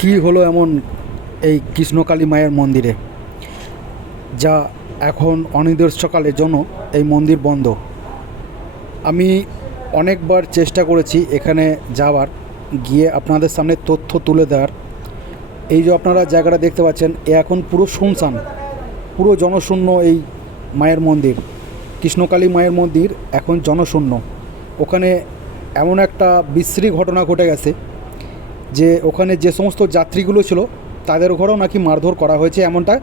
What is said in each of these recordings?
কি হলো এমন এই কৃষ্ণকালী মায়ের মন্দিরে? যা এখন অনির্দিষ্টকালের জন্য এই মন্দির বন্ধ। আমি অনেকবার চেষ্টা করেছি এখানে যাওয়ার, গিয়ে আপনাদের সামনে তথ্য তুলে দেওয়ার। এই যে আপনারা জায়গাটা দেখতে পাচ্ছেন, এ এখন পুরো শুনশান, পুরো জনশূন্য এই মায়ের মন্দির। কৃষ্ণকালী মায়ের মন্দির এখন জনশূন্য। ওখানে এমন একটা বিশ্রী ঘটনা ঘটে গেছে যে ওখানে যে সমস্ত যাত্রীগুলো ছিল, তাদের ঘরেও নাকি মারধর করা হয়েছে এমনটা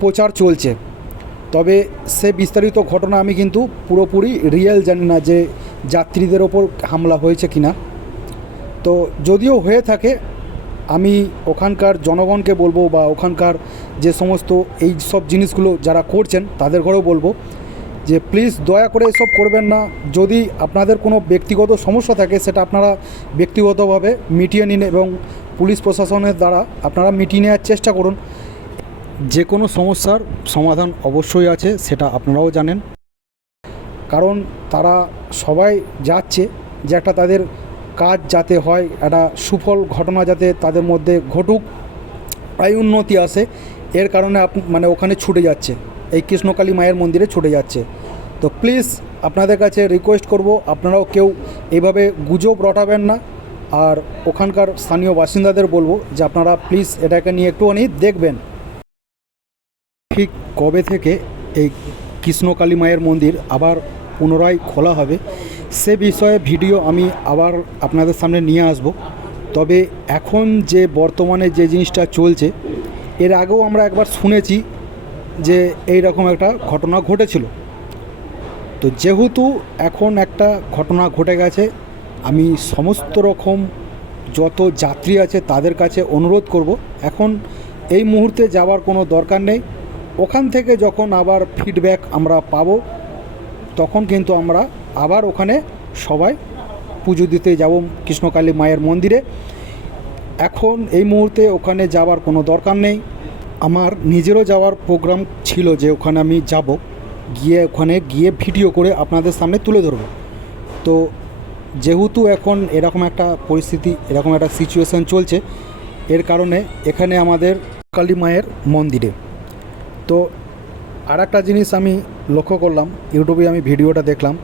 প্রচার চলছে। তবে সে বিস্তারিত ঘটনা আমি কিন্তু পুরোপুরি রিয়েল জানি না যে যাত্রীদের ওপর হামলা হয়েছে কি না তো যদিও হয়ে থাকে, আমি ওখানকার জনগণকে বলব বা ওখানকার যে সমস্ত এই সব জিনিসগুলো যারা করছেন, তাদের ঘরেও বলব যে প্লিজ দয়া করে এসব করবেন না। যদি আপনাদের কোনো ব্যক্তিগত সমস্যা থাকে, সেটা আপনারা ব্যক্তিগতভাবে মিটিয়ে নিন এবং পুলিশ প্রশাসনের দ্বারা আপনারা মিটিয়ে নেওয়ার চেষ্টা করুন। যে কোনো সমস্যার সমাধান অবশ্যই আছে, সেটা আপনারাও জানেন। কারণ তারা সবাই যাচ্ছে, যে একটা তাদের কাজ যাতে হয়, একটা সুফল ঘটনা যাতে তাদের মধ্যে ঘটুক আয় উন্নতি আসে। এর কারণে মানে ওখানে ছুটে যাচ্ছে। এই কৃষ্ণকালী মায়ের মন্দিরে ছুটে যাচ্ছে। তো প্লিজ আপনাদের কাছে রিকোয়েস্ট করব, আপনারাও কেউ এইভাবে গুজব রটাবেন না। আর ওখানকার স্থানীয় বাসিন্দাদের বলব যে আপনারা প্লিজ এটাকে নিয়ে একটুখানি দেখবেন। ঠিক কবে থেকে এই কৃষ্ণকালী মায়ের মন্দির আবার পুনরায় খোলা হবে, সে বিষয়ে ভিডিও আমি আবার আপনাদের সামনে নিয়ে আসব। তবে এখন যে বর্তমানে যে জিনিসটা চলছে, এর আগেও আমরা একবার শুনেছি যে এই রকম একটা ঘটনা ঘটেছিল। তো যেহেতু এখন একটা ঘটনা ঘটে গেছে, আমি সমস্ত রকম যত যাত্রী আছে তাদের কাছে অনুরোধ করব, এখন এই মুহূর্তে যাওয়ার কোনো দরকার নেই। ওখান থেকে যখন আবার ফিডব্যাক আমরা পাবো, তখন কিন্তু আমরা আবার ওখানে সবাই পুজো দিতে যাব কৃষ্ণকালী মায়ের মন্দিরে। এখন এই মুহূর্তে ওখানে যাওয়ার কোনো দরকার নেই। আমার নিজেরও যাওয়ার প্রোগ্রাম ছিল যে ওখানে আমি যাব, গিয়ে ওখানে গিয়ে ভিডিও করে আপনাদের সামনে তুলে ধরবো। তো যেহেতু এখন এরকম একটা পরিস্থিতি, এরকম একটা সিচুয়েশান চলছে, এর কারণে এখানে আমাদের কালী মায়ের মন্দিরে। তো আর একটা জিনিস আমি লক্ষ্য করলাম, ইউটিউবে আমি ভিডিওটা দেখলাম,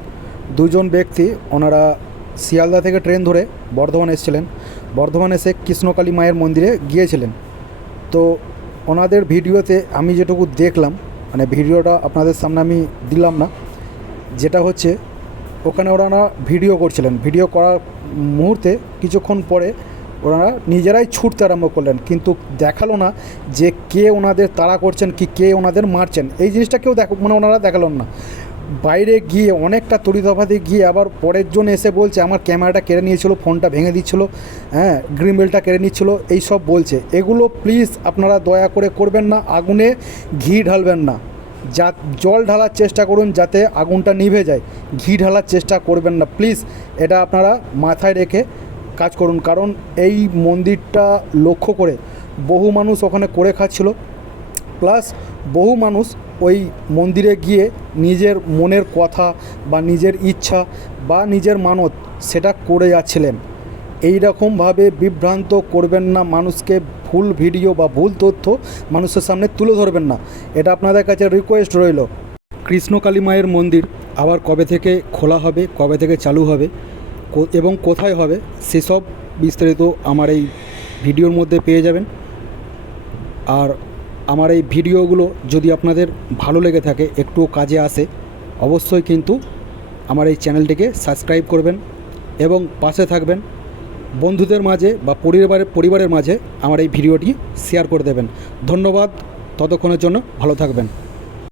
দুজন ব্যক্তি ওনারা শিয়ালদা থেকে ট্রেন ধরে বর্ধমান এসেছিলেন। বর্ধমান এসে কৃষ্ণকালী মায়ের মন্দিরে গিয়েছিলেন। তো ওনাদের ভিডিওতে আমি যেটুকু দেখলাম মানে ভিডিওটা আপনাদের সামনে আমি দিলাম না, যেটা হচ্ছে ওখানে ওনারা ভিডিও করছিলেন। ভিডিও করার মুহূর্তে কিছুক্ষণ পরে ওনারা নিজেরাই ছুটতে আরম্ভ করলেন, কিন্তু দেখাল না যে কে ওনাদের তাড়া করছেন, কি কে ওনাদের মারছেন। এই জিনিসটা কেউ দেখ মানে ওনারা দেখালেন না। বাইরে গিয়ে অনেকটা তরিতফাতে গিয়ে আবার পরের জন এসে বলছে, আমার ক্যামেরাটা কেড়ে নিয়েছিল, ফোনটা ভেঙে দিচ্ছিল হ্যাঁ গ্রিন বেলটা কেড়ে নিচ্ছিল এই সব বলছে। এগুলো প্লিজ আপনারা দয়া করে করবেন না, আগুনে ঘি ঢালবেন না। যা, জল ঢালার চেষ্টা করুন যাতে আগুনটা নিভে যায়। ঘি ঢালার চেষ্টা করবেন না। প্লিজ এটা আপনারা মাথায় রেখে কাজ করুন। কারণ এই মন্দিরটা লক্ষ্য করে বহু মানুষ ওখানে করে খাচ্ছিল। প্লাস বহু মানুষ ওই মন্দিরে গিয়ে নিজের মনের কথা বা নিজের ইচ্ছা বা নিজের মানত সেটা করে যাচ্ছিলেন। এই রকমভাবে বিভ্রান্ত করবেন না, মানুষকে ভুল ভিডিও বা ভুল তথ্য মানুষের সামনে তুলে ধরবেন না। এটা আপনাদের কাছে রিকোয়েস্ট রইল। কৃষ্ণকালী মায়ের মন্দির আবার কবে থেকে খোলা হবে, কবে থেকে চালু হবে এবং কোথায় হবে, সেসব বিস্তারিত আমার এই ভিডিওর মধ্যে পেয়ে যাবেন। আর আমার এই ভিডিওগুলো যদি আপনাদের ভালো লেগে থাকে একটু কাজে আসে, অবশ্যই কিন্তু আমার এই চ্যানেলটিকে সাবস্ক্রাইব করবেন এবং পাশে থাকবেন। বন্ধুদের মাঝে বা পরিবারের পরিবারের মাঝে আমার এই ভিডিওটি শেয়ার করে দেবেন। ধন্যবাদ। ততক্ষণের জন্য ভালো থাকবেন।